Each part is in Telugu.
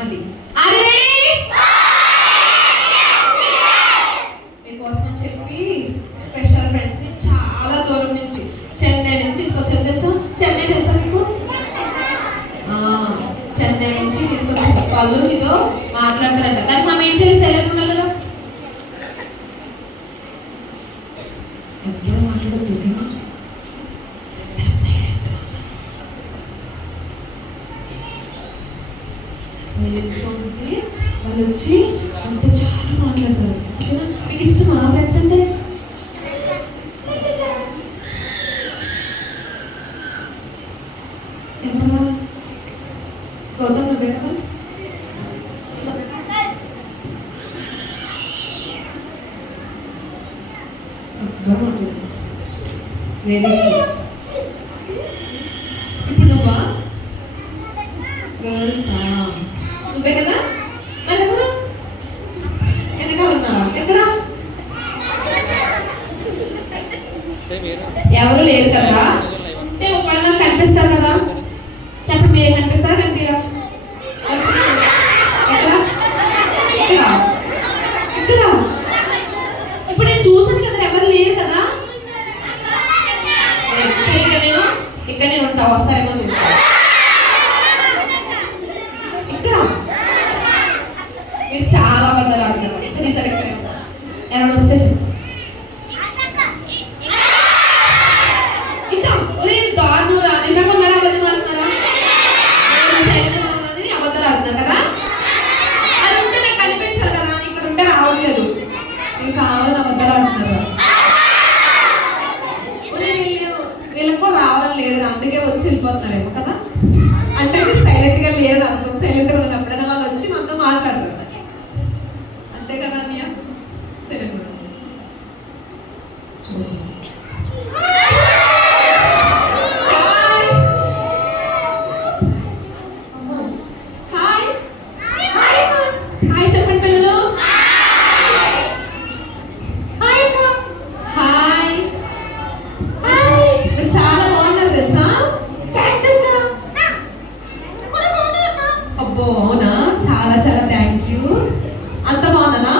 మళ్ళీ ఆర్ యు రెడీ? మీకోసం అని చెప్పి స్పెషల్ ఫ్రెండ్స్ ని చాలా దూరం నుంచి చెన్నై నుంచి తీసుకొచ్చాను. తెలుసా చెన్నై? తెలుసా మీకు? చెన్నై నుంచి తీసుకొచ్చాను. వాళ్ళు మీతో మాట్లాడతారంట. కానీ మనం ఏం చేయాలి? సైలెంట్ ఉండాలి కదా. ఎవరు మాట్లాడద్దు ఓకేనా? సైలెంట్గా ఉంటే వాళ్ళు వచ్చి అంత చాలా మాట్లాడతారు ఓకేనా? మీకు ఇష్టం మా ఫ్రెండ్స్ అంటే? ఎవరు? గౌతమ్ నువ్వే కదా? ఇప్పుడు నువ్వా? గర్ల్సా? నువ్వే కదా? మరి ఎవరు వెనకాల ఉన్నారా? ఎక్కడ? ఎవరు లేరు కదా? అంటే ఒకళ్ళు కనిపిస్తారు కదా. చెప్పండి, మీరే కనిపిస్తారా కనిపిరా? ఎక్కడ? ఇక్కడ ఇక్కడ ఇప్పుడు నేను చూసాను కదా, ఎవరు లేరు కదా. ఇక్కడ నేను ఉంటా, వస్తారేమో చూస్తా. ఇక్కడ మీరు చాలా అబద్ధాలు ఆడుతున్నారు. సరే సరే ఇక్కడే ఉంటా. ఎవరు వస్తే చెప్తా. ఇట్టా ఒరే దారుణంగా నిజంగా ఉన్నారా అబద్ధం ఆడుతున్నారా? అబద్ధాలు ఆడుతున్నారు కదా. అది ఉంటే నాకు కనిపించాలి కదా. ఇక్కడ ఉంటే రావట్లేదు. మీరు కావాలని అబద్ధాలు ఆడుతున్నారు. వీళ్ళకి కూడా రావాలని లేదు, అందుకే వచ్చి వెళ్ళిపోతున్నారేమో కదా. అంటే మీరు సైలెంట్ గా లేదు అర్థం. సైలెంట్ గా ఉన్న ఎప్పుడైనా వాళ్ళు వచ్చి మనతో మాట్లాడతారు అంతే కదా అన్నయ్య. సైలెంట్ హాయ్ హాయ్ చెప్పండి పిల్లలు. హాయ్ మీరు చాలా బాగున్నారు తెలుసా. అబ్బో అవునా? చాలా చాలా థ్యాంక్ యూ. అంత బాగుందనా?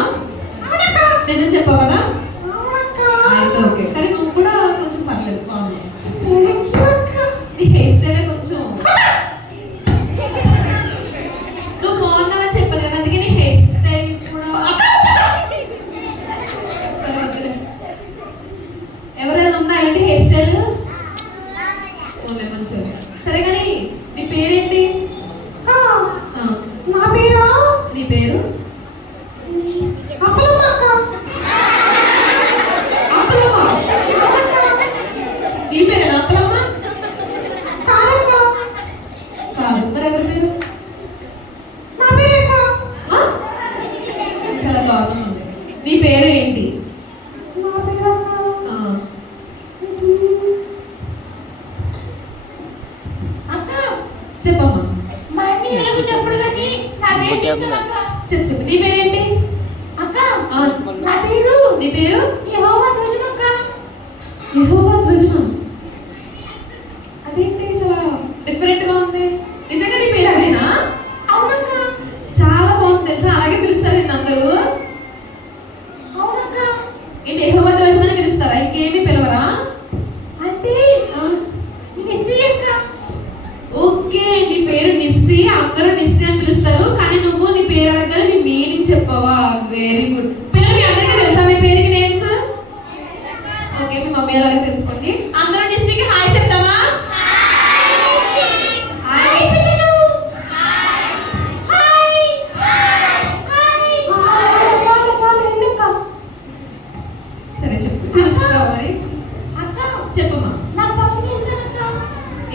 నిజం చెప్పావు కదా? అయితే ఓకే. కానీ నువ్వు కూడా కొంచెం పర్లేదు బాగున్నావు. నీ హెయిర్ స్టైల్ కొంచెం నువ్వు బాగున్నావని చెప్పాను కదా, అందుకే నీ హెయిర్ స్టైల్ కూడా. సరే వద్దులే. ఎవరైనా ఉందా ఇలాంటి హెయిర్ స్టైల్? మంచిగా. సరే కానీ నీ పేరేంటి? నా పేరు. నీ పేరు? అప్పలమ్మ. నీ పేరేనా అప్పలమ్మ? కాదు. మరి ఎవరి పేరు? చాలా దారుణం ఉంది. నీ పేరు ఏంటి? చెప్పమ్మా. చెప్పు. నీ పేరేంటి? నీ పేరు? యెహోవా ధ్వజమా? అదేంటి చాలా డిఫరెంట్ గా ఉంది. నిజంగా నీ పేరు అదేనా? చాలా బాగుంది తెలుసా. అలాగే పిలుస్తారు నిన్ను అందరూ. ఏంటి యెహోవా ధ్వజమని పిలుస్తారా? ఇంకేమీ పిలవరా? ఓకే, నీ పేరు నిస్సి. అందరూ నిస్సి అని పిలుస్తారు. కానీ నువ్వు నీ పేరు దగ్గర నీ మీనింగ్ చెప్పవా? Very good. పిల్లలు మీ అందరికీ తెలుసా మీ పేరుకి నేమ్స్? ఓకే, మీ మమ్మీ అలాగే తెలుసుకోండి. అందరూ నిస్సికి హాయ్ చెప్తామా? సరే చెప్పు. ఇప్పుడు చెప్తావా మరి? చెప్పమ్మా.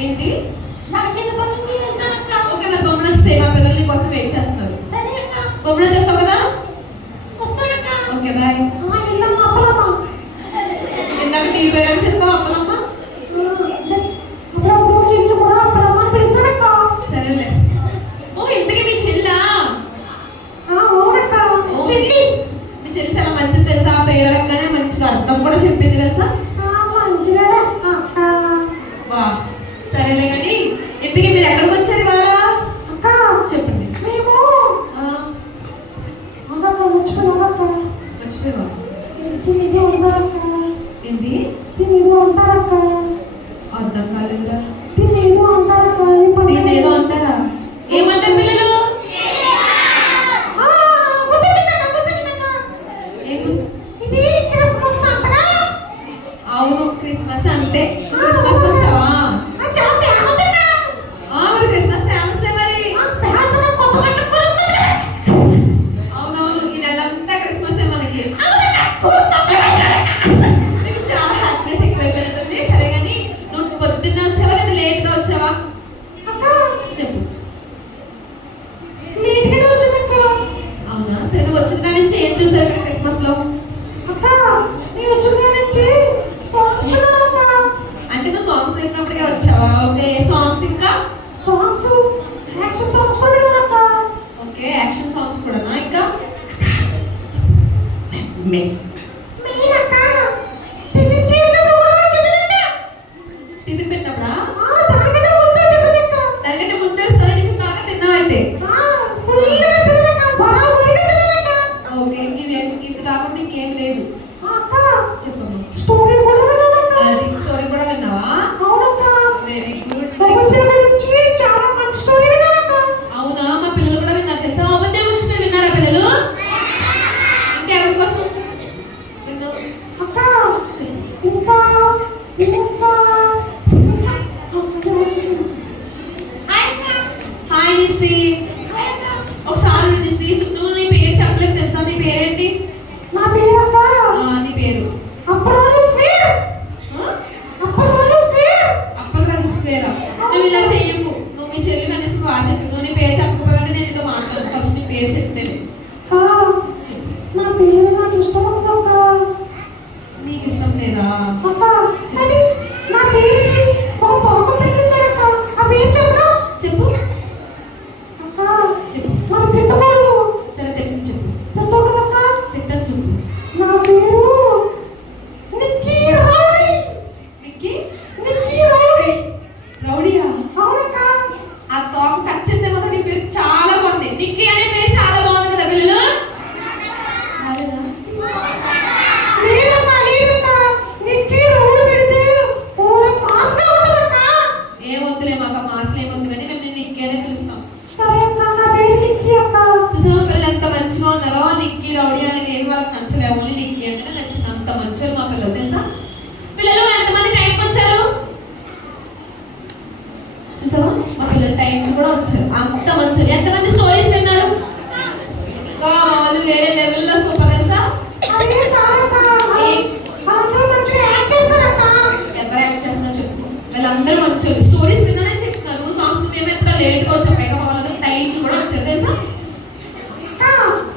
ఏంటి? ఓకే, మరి బొమ్మలు వచ్చేస్తాయి. మా పిల్లలు నీ కోసం వెయిట్ చేస్తున్నారు. బొమ్మలు వచ్చేస్తావు కదా? Okay bye. ఇందాక నీ పేరు అని చెప్పావు అప్పలమ్మ. సరేలే. ఓ ఇంతకీ మీ చెల్లా? మీ చెల్లి చాలా మంచిది తెలుసా. ఆ పేరు అడగగానే మంచిగా అర్థం కూడా చెప్పింది తెలుసా. వా సరేలే కానీ ఇంతకీ మీరు ఎక్కడికి వచ్చారు ఇవాళ? చెప్పండి. మేము అక్క. అర్థం కాలేదురా. దీన్ని ఏదో అంటారక్క. దీన్ని ఏదో అంటారా? ఏమంటారు పిల్లలు? ఇది క్రిస్మస్ అంటగా. అవును, క్రిస్మస్ అంటే. క్రిస్మస్ వచ్చావా? మరి క్రిస్మస్ ఫేమస్ మరి. అవునవును, ఈ నెలంతా క్రిస్మస్ మనకి. నీకు చాలా హ్యాపీనెస్ ఎక్కువైపోతుంది. సరే కానీ నువ్వు పొద్దున్న వచ్చావా లేదా లేట్ గా వచ్చావా? చెప్పు. అవునా, సరే నువ్వు వచ్చిన కాడి నుంచి ఏం చూసారు ఇక్కడ క్రిస్మస్ లో? అంటే నువ్వు సాంగ్స్ నేర్పినప్పటికే వచ్చావా? ఓకే, సాంగ్స్ ఇంకా ఓకే, యాక్షన్ సాంగ్స్ కూడానా? ఇంకా టిఫిన్ పెట్టినప్పుడా? దానికంటే ముందు సరే టిఫిన్ బాగా తిన్నావైతే. ఓకే, ఇది కాకుండా ఇంకేం లేదు. చెప్పమ్మా. స్టోరీ కూడా విన్నానక్క. అది స్టోరీ కూడా విన్నావా? అవునక్క. Very good. భగవద్గీత గురించి చాలా మంచి స్టోరీ విన్నానక్క. అవునా, మా పిల్లలు కూడా విన్నారు తెలుసా? అబద్ధం గురించి మీరు విన్నారా పిల్లలు? ఇంకెవరి కోసం విన్నావు? అక్క చెప్పు. ఇంకా హాయ్ నిస్సి. ఒకసారి నిస్సి, నువ్వు నీ పేరు చెప్పలేదు తెలుసా? నీ పేరేంటి? నా పేరు అక్క. నీ పేరు అప్పటి స్క్వేర్. అప్పటికి స్క్వేరా? నువ్వు ఇలా చెయ్యకు. నువ్వు మీ చెల్లి కనీసం బాగా చెప్పు. నువ్వు నీ పేరు చెప్పకపోతే నేను నీతో మాట్లాడు. ఫస్ట్ నీ పేరు చెప్తేనే. నా పేరు నాకు ఇష్టం ఉండదు అక్క. నీకు ఇష్టం లేదా? అక్క కానీ నా పేరుకి ఒక తోక తెప్పించారక్క. ఆ పేరు చెప్పనా? చెప్పు. అక్క చెప్పు. మనం తిట్టకూడదు. సరే తిట్టం చెప్పు. తిట్టకూడదక్క. తిట్టం చెప్పు. నా పేరు నిక్కీ రౌడీ. నిక్కీ రౌడీ. రౌడీయా? అవునక్క. ఆ తోక కట్ చేస్తే మాత్రం నీ పేరు చాలా బాగుంది. నిక్కీ అనే పేరు చాలా బాగుంది కదా పిల్లలు? లేదక్క. నిక్కీ రౌడీ పెడితే ఓరే మాస్గా ఉంటుందక్క. ఏమొద్దులే, మాకు మాసలు ఏమొద్దు కానీ మేము నిన్ను నిక్కీ అనే పిలుస్తాం. సరే అక్క, నా పేరు నిక్కీ అక్క. చూసావా పిల్లలు ఎంత మంచిగా ఉన్నారో? నిక్కీ రౌడీ అని ఏమి వాళ్ళకి నచ్చలే, ఓన్లీ నిక్కీ అంటేనే నచ్చింది. అంత మంచిగా మా పిల్లలు తెలుసా? పిల్లలు ఎంతమంది టైంకి వచ్చారు? చూసావా మా పిల్లలు టైంకి కూడా వచ్చారు. అంత మంచిది. ఎంతమంది స్టోరీస్ విన్నారు? ఇంకా వాళ్ళు వేరే లెవెల్లో సూపర్ తెలుసా? అదే కాదక్క. అందరూ మంచిగా యాక్ట్ చేస్తారక్క. ఎవరు యాక్ట్ చేస్తున్నారు చెప్పు. వీళ్ళందరూ వచ్చారు. స్టోరీస్ విన్నానే చెప్తున్నారు. సాంగ్స్ మీద ఎప్పుడో లేట్గా వచ్చారు. పైగా వాళ్ళందరూ టైంకి కూడా వచ్చారు తెలుసా?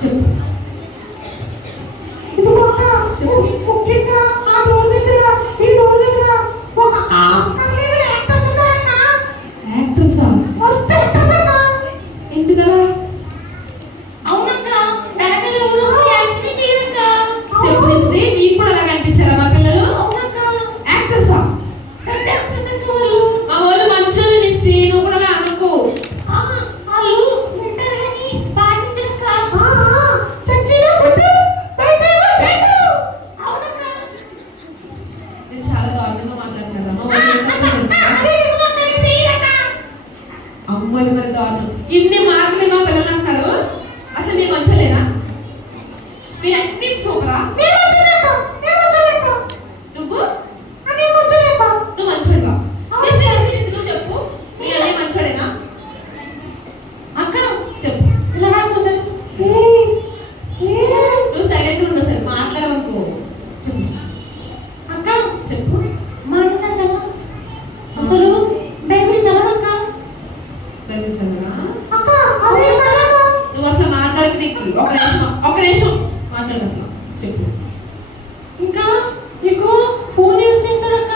చెప్పు. ఇదిగో అక్క, ముఖ్యంగా ఆ డోర్ దగ్గర ఈ డోర్ దగ్గర ఒక ఆస్కార్ లెవెల్ యాక్టర్స్ ఉన్నారక్క. యాక్టర్సా? మస్తు యాక్టర్స్ అక్క. ఎందుకలా? అవునక్క. వెనకాల ఎవరు యాక్షన్ చేయరక్క. చెప్పు నిస్సి, నీకు కూడా అలా కనిపించారా మా పిల్లలు? అవునక్క. యాక్టర్సా? పెద్ద యాక్టర్స్ అక్క వాళ్ళు. మా వాళ్ళు మంచోళ్ళు నిస్సి, నువ్వు కూడా అలా అనుకో. వాళ్ళు వింటారు కానీ పాటించరక్క. చచ్చినా పుట్టు బయటేమో పెట్టు. అవునక్క. నేను చాలా దారుణంగా మాట్లాడుతున్నారా? మా వాళ్ళు ఎంత తప్పు చేస్తారా? అదే నిజమక్క. నీకు తెలియదక్క. అమ్మది మరి దారుణం. ఇన్ని మాటలు మా పిల్లలు అంటారు. అసలు మీరు మంచలేదా? మీరు అన్ని సూపరా? నేను మంచిదక్క. నువ్వు నేను మంచిదక్క. నువ్వు మంచోడుగా? నువ్వు చెప్పు. మీ అన్నయ్య మంచోడేనా? అక్క చెప్పు. ఇలా నాకు సార్. నువ్వు సైలెంట్ ఉండు. సరే మాట్లాడవనుకో. చెప్పు. అక్క చెప్పు. మాట్లాడు కదా. అసలు బైబిల్ చదవక్క. బైబిల్ చదవరా? అక్క అదే కదక్క. నువ్వు అసలు మాట్లాడక నీకు ఒక నిమిషం మాట్లాడు అసలు. చెప్పు. ఇంకా నీకు ఫోన్ యూజ్ చేస్తాడక్క.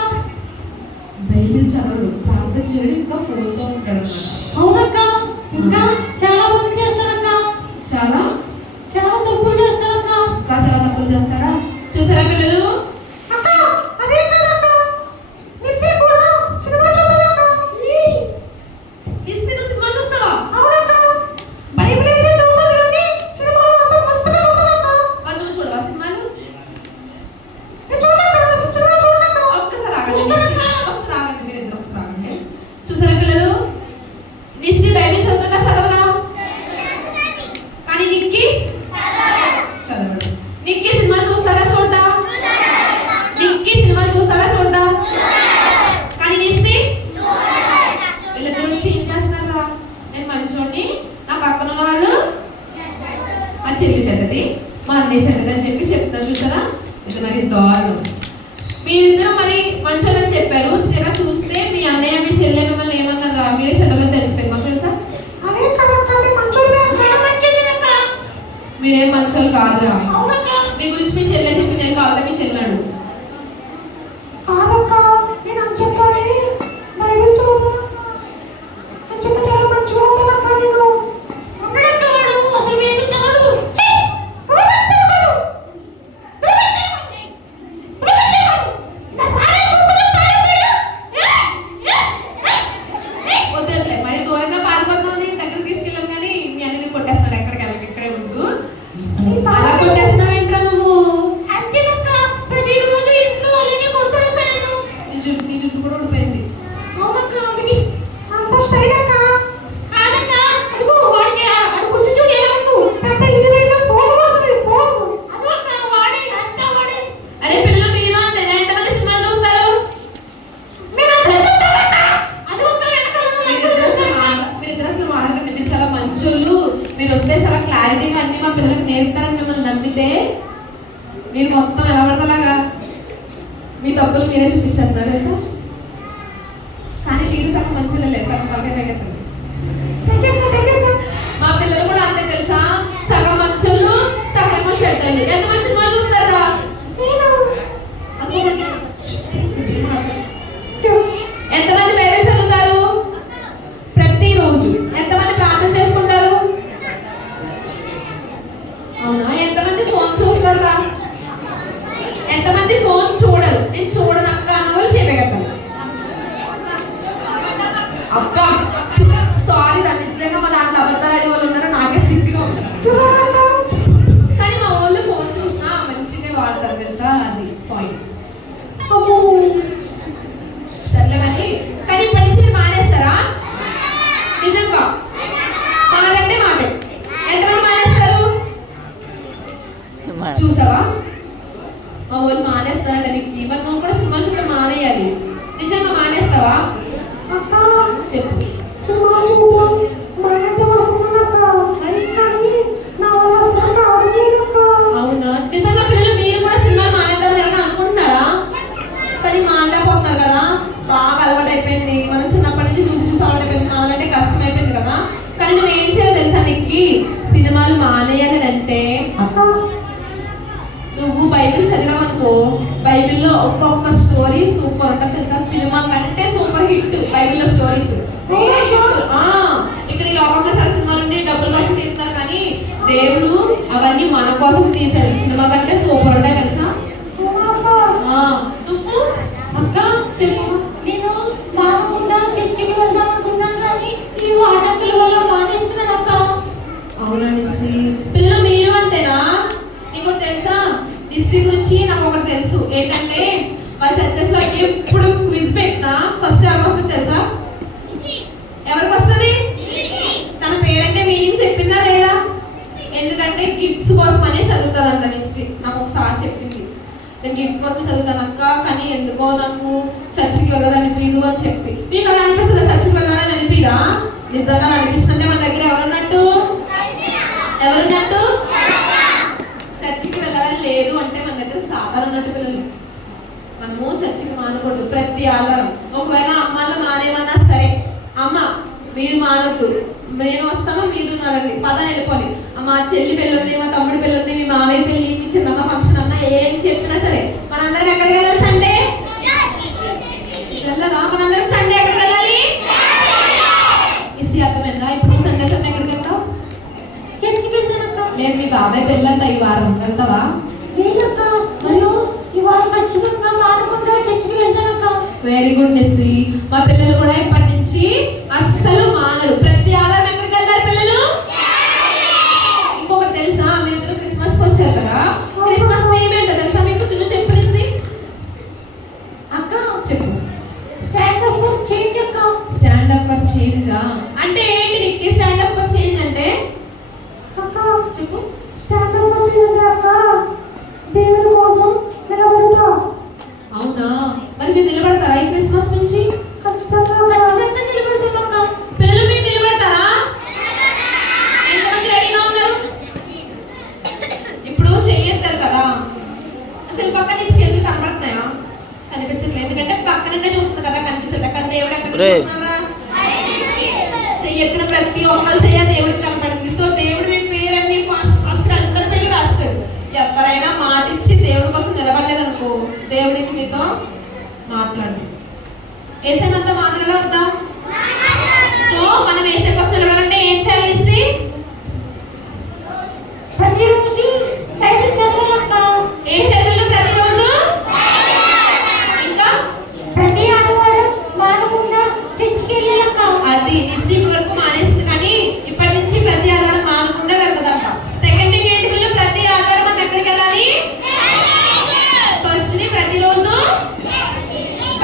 బైబిల్ చదవడు, ప్రార్థన చేయడు, ఇంకా ఫోన్తో ఉంటాడు అన్నమాట. అవునక్క. ఇంకా చాలా పనులు చేస్తాడక్క. చాలా తప్పులు చేస్తాడక్క. ఇంకా చాలా తప్పులు చేస్తాడా? చూసారా పిల్లలు? అక్క అదే కదక్క. నిస్సే కూడా సినిమా చూస్తుందక్క. నిస్సి నువ్వు సినిమా చూస్తావా? అవునక్క. బైబిల్ అయితే చదువుతాడు కానీ సినిమా మాత్రం మస్తుగా వస్తుందక్క. మరి నువ్వు చూడవా సినిమాలు? నేను చూడక్క. సినిమా చూడక్క. ఒక్కసారి ఆగండి. చెల్లి చెడ్డది, మా అన్నయ్య చెడ్డది అని చెప్పి చెప్తారు చూసారా, ఇది మరి దారుణం. మీరిద్దరు మరి మంచోళ్ళని చెప్పారు, తీరా చూస్తే మీ అన్నయ్య మీ చెల్లె మిమ్మల్ని ఏమన్నారా, మీరే చెడ్డలని తెలిసిపోయింది, మాకు తెలుసా? అదే కదక్క, మీ మంచోళ్ళే అక్క, మంచిదేనక్క. మీరేం మంచోళ్ళు కాదురా. అవునక్క. మీ గురించి మీ చెల్లె చెప్పి నేను కాదు మీ చెల్లెడు. కాదక్క, నేను అంచెప్పాలి బైబిల్ చదువుతాను, అంచెప్ప చాలా మంచిగా ఉంటానక్క. నేను ఉండడక్క, వాడు అసలు ఏమి చదవడు. వద్దులే మరి దూరంగా పారిపోతాం, నేను దగ్గరికి తీసుకెళ్ళాను కానీ మీ అన్నని కొట్టేస్తున్నాడు, ఎక్కడికి వెళ్ళక ఇక్కడే ఉంటూ. అలా కొట్టేస్తున్నావు ఏంట్రా నువ్వు? అంతేనక్క, ప్రతిరోజు ఇంట్లో అలాగే కొడుతున్నాక నేను. నీ జుట్టు కూడా ఊడిపోయింది. అవునక్క, అందుకే అంత స్టైల్ అక్క. కాదక్క, అదిగో వాడికి అడు కొంచెం చూడు ఎలా ఉందో, పెద్ద హీరోయిన్ పోజ్ కొడుతుంది, పోజ్. అదో అక్క, వాడే అంతా వాడే. అరే పిల్లలు మీరు అంతేనా, ఎంతమంది సినిమాలు చూస్తారు? మేమంతా చూస్తామక్క. అదో అక్క, వెనకాల మీరిద్దరు అసలు మాట్లాడండి, మీరు చాలా మంచోళ్ళు, మీరు వస్తే చాలా క్లారిటీగా అన్ని మా పిల్లలకు నేర్పుతారని మిమ్మల్ని నమ్మితే మీరు మొత్తం ఎలా పడతలాగా మీ తప్పులు మీరే చూపించేస్తున్నారు తెలుసా. కానీ మీరు సగం మంచిగా లేదు, సగం పలకే తగ్గట్టుంది. మా పిల్లలు కూడా అంతే తెలుసా, సగం మంచోళ్ళు సగం ఏమో చెడ్డలు. ఎంతమంది సినిమాలు చూస్తారా? ఎంతమంది బైబిల్ చదువుతారు ప్రతిరోజు? ఎంతమంది ప్రార్థన చేసుకుంటారు? అవునా? ఎంతమంది ఫోన్ చూస్తారా? ఎంతమంది ఫోన్ చూడరు? నేను చూడనక్క అన్న వాళ్ళు చేయగలుగుతారు. అబ్బా సారీ రా, నిజంగా మా దాంట్లో అబద్ధాలు ఆడే వాళ్ళు ఉన్నారు, నాకే సిగ్గుగా ఉన్నారు. కానీ మా వాళ్ళు ఫోన్ చూసినా మంచిగా వాడతారు తెలుసా, అది పాయింట్. సర్లే కానీ ఇప్పటి నుంచి మీరు మానేస్తారా? నిజంగా మానంటే మాట. ఎంతమంది మానేస్తారు? చూసావా, మా వాళ్ళు మానేస్తారంట నీకు. మరి నువ్వు కూడా సినిమా చూడడం మానేయాలి. నిజంగా మానేస్తావా? చెప్పు. సినిమా చూద్దాం మానేద్దాం అనుకున్నానక్క, మరి కానీ నా వల్ల అసలు కావట్లేదక్క. అవునా? నిజంగా పిల్లలు మీరు కూడా సినిమాలు మానేద్దామని ఏమైనా అనుకుంటున్నారా? కానీ మానలేకపోతున్నారు కదా, బాగా అలవాటు అయిపోయింది. మనం చిన్నప్పటి నుంచి చూసి చూసి అలవాటు అయిపోయింది, మానాలంటే కష్టం అయిపోయింది కదా. కానీ నువ్వు ఏం చేయాలి తెలుసా, నీకు సినిమాలు మానేయాలి అంటే నువ్వు బైబిల్ చదివావనుకో, బైబిల్లో ఒక్కొక్క స్టోరీ సూపర్ ఉంటుంది తెలుసా, సినిమా కంటే సూపర్ హిట్ బైబిల్లో స్టోరీస్. ఇక్కడ ఈ లోకంలో చాలా సినిమాలు ఉండి డబ్బుల కోసం తీస్తారు, కానీ దేవుడు అవన్నీ మన కోసం తీసాడు. సినిమా కంటే సూపర్ ఉంటాయి తెలుసా. నువ్వు అక్క చెప్పు. నేను మానకుండా చర్చికి వెళ్దాం అనుకున్నాను, కానీ ఈ వాటంకుల వల్ల మానేస్తున్నాను అక్క. అవునా నిస్సి? పిల్లలు మీరు అంతేనా? నీకు తెలుసా, నిస్సి గురించి నాకు ఒకటి తెలుసు ఏంటంటే, వాళ్ళ చర్చెస్ లో ఎప్పుడు క్విజ్ పెట్టినా ఫస్ట్ ఎవరికి వస్తుంది తెలుసా? ఎవరికి వస్తుంది? తన పేరంటే మీనింగ్ చెప్పిందా లేదా? ఎందుకంటే గిఫ్ట్స్ కోసం అనే చదువుతుందంట నిస్సి, నాకు ఒకసారి చెప్పింది. నేను గిఫ్ట్స్ కోసం చదువుతానక్క, కానీ ఎందుకో నాకు చర్చికి వెళ్ళాలనిపించదు అని చెప్పి. మీకు అలా అనిపిస్తుందా? చర్చికి వెళ్ళాలని అనిపిదా? నిజంగా అనిపిస్తుంటే మన దగ్గర ఎవరున్నట్టు? చర్చికి వెళ్ళాలని లేదు అంటే మన దగ్గర సాధారణ ఉన్నట్టు పిల్లలు. మనము చర్చికి మానకూడదు ప్రతి ఆదివారం. ఒకవేళ అమ్మాలు మానేమన్నా సరే, అమ్మ మీరు మానొద్దు, నేను వస్తాను మీరు ఉన్నారండి, పదని వెళ్ళిపోవాలి. మా చెల్లి పెళ్ళి ఉంది, మా తమ్ముడి పెళ్ళి ఉంది, మీ మామయ్య పెళ్ళి, మీ చిన్నమ్మ ఫంక్షన్ అన్నా ఏం చెప్పినా సరే మనందరికి ఎక్కడికి వెళ్ళాలి? సండే వెళ్ళదా? మనందరికి సండే ఎక్కడికి వెళ్ళాలి? ఇసి అర్థమైందా? ఇప్పుడు సండే ఎక్కడికి వెళ్తావు? చర్చికి వెళ్తానక్క. లేదు, మీ బాబాయ్ పెళ్ళంట ఈ వారం, వెళ్తావా? లేదక్క, నేను ఈ వారం ఖచ్చితంగా మానకుండా చర్చికి వెళ్తానక్క. Very good Nissi. మా పిల్లలు కూడా ఇప్పటి నుంచి అస్సలు మానరు. ప్రతి ఆదివారం ఎక్కడికి వెళ్తారు పిల్లలు? ఇంకొకటి తెలుసా, మీరిద్దరు క్రిస్మస్ వచ్చారు కదా, క్రిస్మస్ థీమ్ ఏంటో తెలుసా మీకు? చెప్పు నిస్సి. అక్క చెప్పు. స్టాండ్ అప్ ఫర్ చేంజ్ అక్క. స్టాండ్ అప్ ఫర్ చేంజ్ అంటే ఏంటి నీకు? స్టాండ్ అప్ ఫర్ చేంజ్ అంటే అక్క చెప్పు. స్టాండ్ అప్ ఫర్ చేంజ్ అక్క, దేవుని కోసం నిలబడతా. అవునా? మరి మీరు నిలబడతారా ఈ క్రిస్మస్ నుంచి? ఖచ్చితంగా నిలబడతాం అక్క. పిల్లలు మీరు నిలబడతారా? ఎంతమంది రెడీగా ఉన్నారు? చూస్తున్నారా? చెయ్యెత్తిన ప్రతి ఒక్కరు చెయ్య దేవుడికి కనపడింది. సో దేవుడు మీ పేరన్ని ఫస్ట్ అందరి పేర్లు రాస్తాడు. ఎవరైనా మాట ఇచ్చి దేవుడి కోసం నిలబడలేదనుకో, దేవుడికి మీతో మాట్లాడు. ఏసై మనతో మాట్లాడదా వద్దా? సో మనం ఏసై కోసం నిలబడాలంటే ఏం చేయాలి? ప్రతిరోజు బైబిల్ చదవాలక్క. ఏం చదవాలి ప్రతిరోజు? ఇంకా ప్రతి ఆదివారం మానకుండా చర్చికి వెళ్ళాలక్క. అది నిస్సి వరకు మానేసింది, కానీ ఇప్పటి నుంచి ప్రతి ఆదివారం మానకుండా వెళ్తుందంట. సెకండ్ థింగ్ ఏంటి పిల్లలు? ప్రతి ఆదివారం మనం ఎక్కడికి వెళ్ళాలి? ఫస్ట్ ని ప్రతిరోజు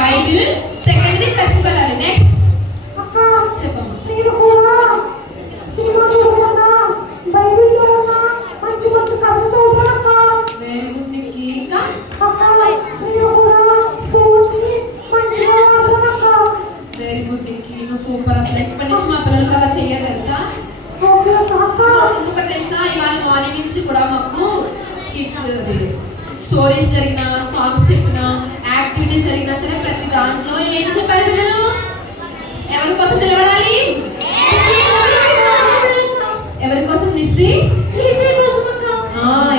బైబిల్, సెకండ్ ని చర్చికి వెళ్ళాలి. నెక్స్ట్ అక్క చెప్పమ్మా. మీరు కూడా సినిమా చూడకుండా బైబిల్లో ఉన్న మంచి మంచి కథలు చదువుతారక్క. వెరీ గుడ్ నిక్కి. ఇంకా అక్క మీరు కూడా ఫోన్ని మంచిగా వాడతారక్క. వెరీ గుడ్ నిక్కి, నువ్వు సూపర్. అసలు ఇప్పటి నుంచి మా పిల్లలు అలా చెయ్యాలి తెలుసా? ఓకే అక్క. ఎందుకంటే తెలుసా, ఇవాళ మార్నింగ్ నుంచి కూడా మాకు స్కిట్స్, స్టోరీస్ జరిగిన, సాంగ్స్ చెప్పిన, యాక్టివిటీస్ జరిగినా సరే ప్రతి దాంట్లో ఏం చెప్పాలి పిల్లలు? ఎవరి కోసం నిలబడాలి? ఎవరి కోసం నిస్సి? ఈసీ కోసం అక్క.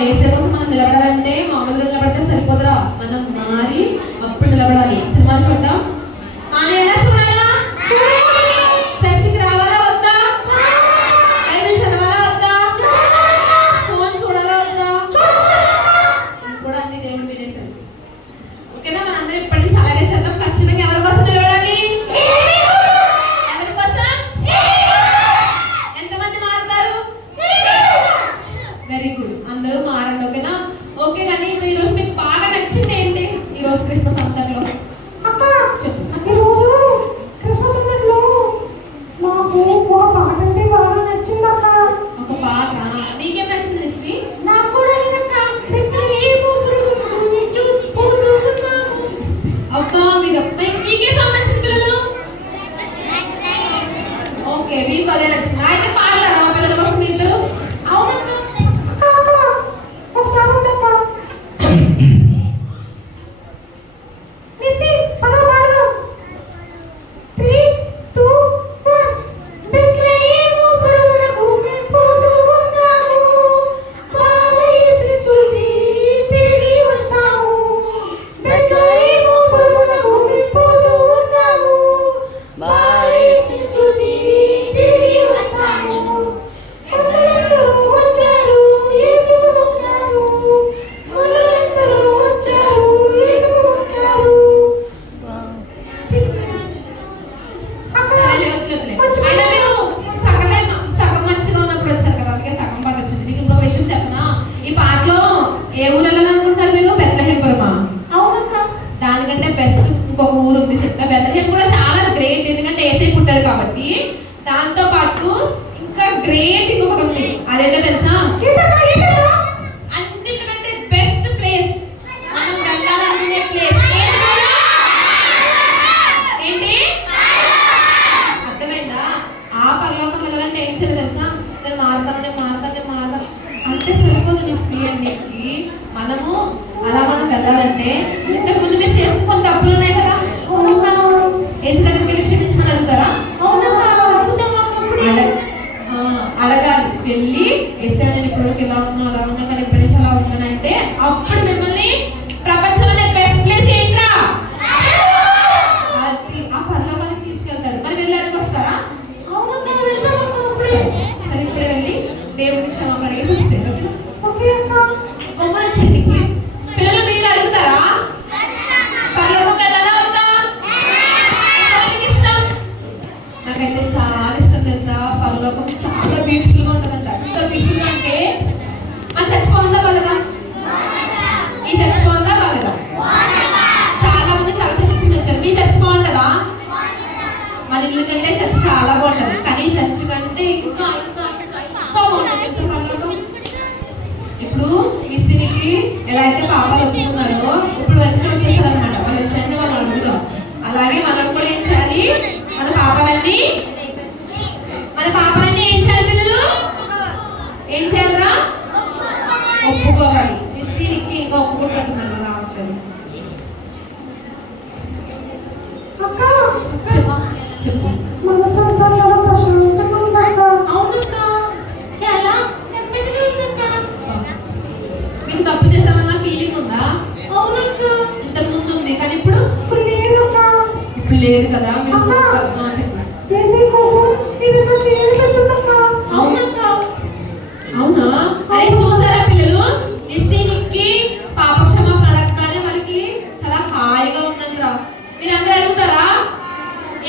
ఏసే కోసం మనం నిలబడాలంటే మామూలుగా నిలబడితే సరిపోదురా, మనం మారి అప్పుడు నిలబడాలి. సినిమాలు చూడడం మానేలా? చూడాలా? చర్చికి రావాలా వద్దా? బైబిల్ చదవాలా వద్దా? ఫోన్ చూడాలా వద్దా? ఇది కూడా అన్ని దేవుడు వినేశాడు. ఓకేనా? మనందరం ఇప్పటి నుంచి అలాగే చేద్దాం. ఖచ్చితంగా ఎవరి కోసం నిలబడాలి? ఎవరి కోసం? ఎంతమంది మారుతారు? వెరీ గుడ్, అందరూ మారండి. ఓకేనా? ఓకే. కానీ ఇంకా ఈరోజు మీకు బాగా నచ్చింది ఏంటి ఈరోజు క్రిస్మస్ అంతట్లో? అక్క చెప్పు. ఈరోజు క్రిస్మస్ అంతట్లో నాకు ఒక పాట అంటే బాగా నచ్చిందక్క. ఒక పాట నీకేం నచ్చింది నిస్సి? నాకు కూడా అక్క బెత్లెహేము పురుగుని చూస్తూ ఉన్నాము. అబ్బా మీకే సాంగ్ నచ్చింది పిల్లలు? ఓకే, మీకు అదే నచ్చింది. అయితే పాడతారా మా పిల్లల కోసం మీ ఇద్దరు? అవునక్క. అక్క అక్క ఒకసారి ఉండక్క. నిసి పద పాడదాం. 3 2 1. బెత్లెహేము పురుగునకు మేము పోతూ ఉన్నాము. బాల యేసుని చూసి తిరిగి వస్తాము. బెత్లెహేము పురుగునకు మేము పోతూ ఉన్నాము. బాల యేసుని చూసి తిరిగి వస్తాము. ముళ్ళందరూ వచ్చారు, యేసుకు మొక్కారు. ముళ్ళందరూ వచ్చారు, యేసుకు మొక్కారు. అక్క సరేలే, వదిలేదులే. అయినా మీరు సగం మంచిగా ఉన్నప్పుడు వచ్చారు కదా, అందుకే సగం పాట వచ్చింది. మీకు ఇంకో విషయం చెప్పనా? ఈ పాటలో ఏ ఊరు వెళ్ళాలనుకుంటారు మీరు? బెత్లెహేపురమా? అవునక్క. దానికంటే బెస్ట్ ఇంకొక ఊరు ఉంది, చెప్తా. బెత్లెహేం కూడా చాలా గ్రేట్, ఎందుకంటే ఏసై పుట్టాడు కాబట్టి. దాంతో పాటు ఇంకా గ్రేట్ ఇంకొకటి ఉంది. అదేంటో తెలుసా? అన్నిటికంటే బెస్ట్ ప్లేస్, మనం వెళ్ళాలనుకునే ప్లేస్ ఏంటి? అర్థమైందా? ఆ పరలోకం వెళ్ళాలంటే ఏం చేయాలి తెలుసా? నేను మారుతాను అంటే సరిపోదు నిస్సి అన్నికి. మనము అలా మనం వెళ్ళాలంటే ఇంతకు ముందు మీరు చేసిన కొన్ని తప్పులు ఉన్నాయి కదా, ఏసీ దగ్గరికి వెళ్ళి క్షమించమని అడుగుతారా? అడగాలి. వెళ్ళి ఏసీ నేను ఇప్పటివరకు ఎలా ఉన్నా కానీ ఇప్పటి నుంచి అలా ఉందనంటే అప్పుడు మిమ్మల్ని ప్రపంచంలోనే బెస్ట్ ప్లేస్ ఏంట్రా? అది ఆ పరలోకానికి తీసుకెళ్తాడు. మరి వెళ్ళి అడిగి వస్తారా? సరే, ఇప్పుడే వెళ్ళి దేవుడిని క్షమాపణ అడిగేసి వచ్చేయండి. గొప్ప నచ్చింది పిల్లలు. మీరు అడుగుతారా పరలోకం వెళ్ళాలా వద్దా? ఎంతమందికి ఇష్టం? నాకైతే చాలా ఇష్టం తెలుసా. పరలోకం చాలా బ్యూటిఫుల్ గా ఉంటుందంట. ఎంత బ్యూటిఫుల్ గా అంటే మా చర్చ్ బాగుందా బాగదా? ఈ చర్చ్ బాగుందా బాగదా? చాలా మంది చాలా చర్చ్ నుంచి వచ్చారు. మీ చర్చ్ బాగుంటుందా? మన ఇల్లు కంటే చర్చ్ చాలా బాగుంటుంది, కానీ ఈ చర్చ్ కంటే ఇంకా ఇంకా ఇంకా ఇంకా బాగుంటుంది తెలుసా పరలోకం. ఇప్పుడు మిస్సినికి ఎలా అయితే పాపాలు ఒప్పుకున్నారో ఇప్పుడు వెంటనే వచ్చేస్తారనమాట. వాళ్ళు వచ్చినట్టు వాళ్ళు అడుగుదాం. అలాగే మనం కూడా ఏం చేయాలి? మన పాపాలన్నీ ఏం చేయాలి పిల్లలు? ఏం చేయాలిరా? ఒప్పుకోవాలి. మిస్సినికి ఇంకా ఒప్పుకుంటున్నారు రావట్లేదు. అక్క లేదు కదా మీరు సూపర్. చెప్పండి. ఏసీ కోసం ఏదైనా చేయాలనిపిస్తుందక్క. అవునక్క. అవునా? అరే చూసారా పిల్లలు, నిస్సి నిక్కి పాప క్షమాపణ అడగగానే వాళ్ళకి చాలా హాయిగా ఉందంటరా. మీరు అందరూ అడుగుతారా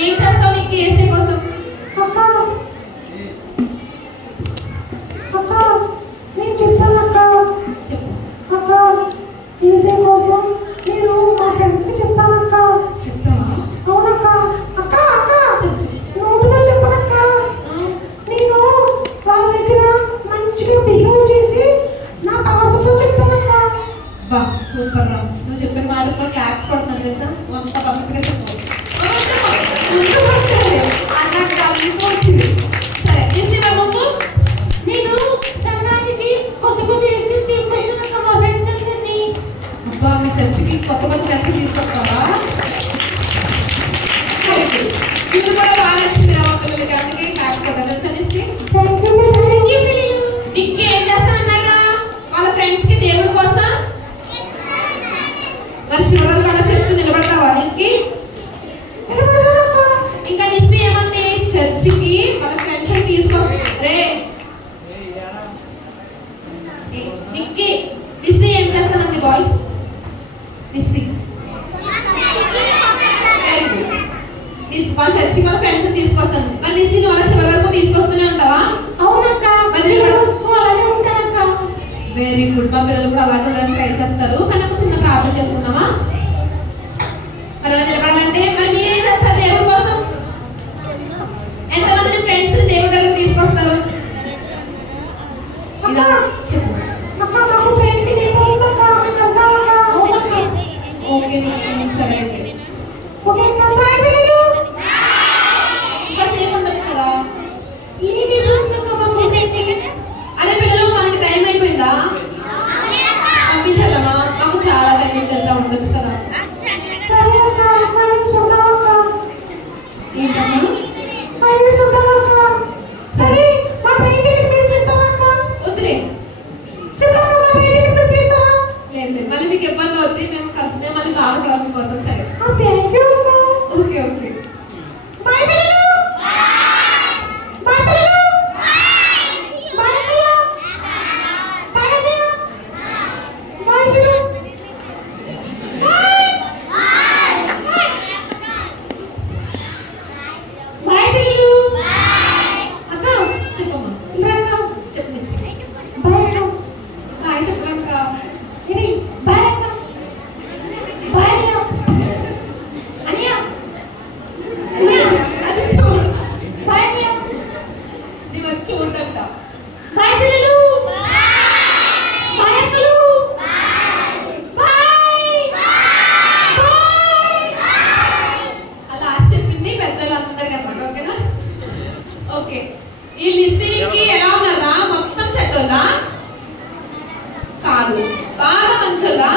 ఏం చేస్తావు నిక్కి ఏసీ కోసం? అక్క అక్క నేను చెప్తానక్క. చెప్పు. అక్క ఏసీ కోసం నేను మా ఫ్రెండ్స్కి చెప్తానక్క. చెప్తావా? అవునక్క. అక్క అక్క చెప్పు. నోటితో చెప్పనక్క. నేను వాళ్ళ దగ్గర మంచిగా బిహేవ్ చేసి నా ప్రవర్తనతో చెప్తానక్క. బా సూపర్ రా, నువ్వు చెప్పిన మాట కూడా క్లాప్స్ పడుతున్నాను తెలుసా, అంత పర్ఫెక్ట్ గా చెప్పావు. అన్నకు కాదు వచ్చింది. సరే నిస్సిరా నువ్వు? నేను సంక్రాంతికి కొత్త కొత్త వ్యక్తులు తీసుకొస్తానక్క మా ఫ్రెండ్స్ అందరినీ. అబ్బా మీ చర్చికి కొత్త కొత్త ఫ్రెండ్స్ తీసుకొస్తావా? ఇది కూడా బాగా నచ్చింది రా మా పిల్లలకి, అందుకే క్లాప్స్ కొట్టాలి తెలుసా నిస్సి. థ్యాంక్ యూ పిల్లలు. నిక్కి ఏం చేస్తానన్నారా వాళ్ళ ఫ్రెండ్స్ కి దేవుడి కోసం? మరి చివరి కదా చెప్తూ నిలబడతావా నిక్కి? ఇంకా నిస్సి ఏమంది చర్చికి వాళ్ళ ఫ్రెండ్స్ తీసుకొస్తే నిక్కి నిస్సి ఏం చేస్తానంది బాయ్స్? నిస్సి వాళ్ళ చర్చికి వాళ్ళ ఫ్రెండ్స్ తీసుకొస్తాను. మరి నిస్సి నువ్వు వాళ్ళ చివరి వరకు తీసుకొస్తూనే ఉంటావా? అవునక్క. మరి అలాగే ఉంటానక్క. వెరీ గుడ్, మా పిల్లలు కూడా అలాగే ఉండడానికి ట్రై చేస్తారు. కానీ ఒక చిన్న ప్రార్థన చేసుకుందామా? మరి అలా నిలబడాలంటే మరి మీరేం చేస్తారు దేవుడి కోసం? ఎంతమంది ఫ్రెండ్స్ ని దేవుడి దగ్గర తీసుకొస్తారు? ఇదా చెప్పు. అక్క నాకు పెయింటింగ్ ఇంట్రెస్ట్ అక్క. నాకు వెళ్తానక్క. అవునక్క. ఓకే నీకు సరే అయితే. ఓకే అక్క. బాయ్ పిల్లలు. ఇంకా సేపు ఉండొచ్చు కదా. ఈ టీవీ ఉందక్క మాకు పెయింటింగ్. అరే పిల్లలు మనకి టైం అయిపోయిందా? పంపించేద్దామా? మాకు చాలా టైం తెలుసా, ఉండొచ్చు కదా. సరే అక్క. మనం చూద్దామక్క. ఏంటమ్మా? మనం చూద్దామక్క. సరే మా పెయింటింగ్ మీరు తీస్తారక్క. వద్దులే. చెప్పాక మా పెయింటింగ్ మీరు తీస్తారా? లేదు లేదు, మళ్ళీ మీకు ఇబ్బంది అవుతుంది, మేము కష్టమే మళ్ళీ బాధపడాలి మీకోసం. సరే థ్యాంక్ యూ అక్క. Okay okay. బాయ్ పిల్లలు. బాయ్ పిల్లలు. బాయ్ అన్నయ్య. బాయ్ అన్నయ్య. బాయ్ పిల్లలు. బాయ్. బాయ్ పిల్లలు. అక్క చెప్పమ్మా. ఇలా అక్క. చెప్పు మిస్. బాయ్ అక్క. హాయ్ చెప్పడానికి ఇది బాయ్ అక్క. బాయ్ అన్నయ్య. అన్నయ్య. అన్నయ్య. అది చూడు, బాయ్ అన్నయ్య. నీకు వచ్చి చూడంట. బాయ్ పిల్లలు. బాయ్ అక్కలు. బాయ్. అలా ఆశ చెప్పింది పెద్దలందరికీ అన్నమాట. ఓకేనా? ఓకే. ఈ నిస్సినికి ఎలా ఉన్నారా? మొత్తం చెడ్డోళ్ళా? కాదు, బాగా మంచోళ్ళా?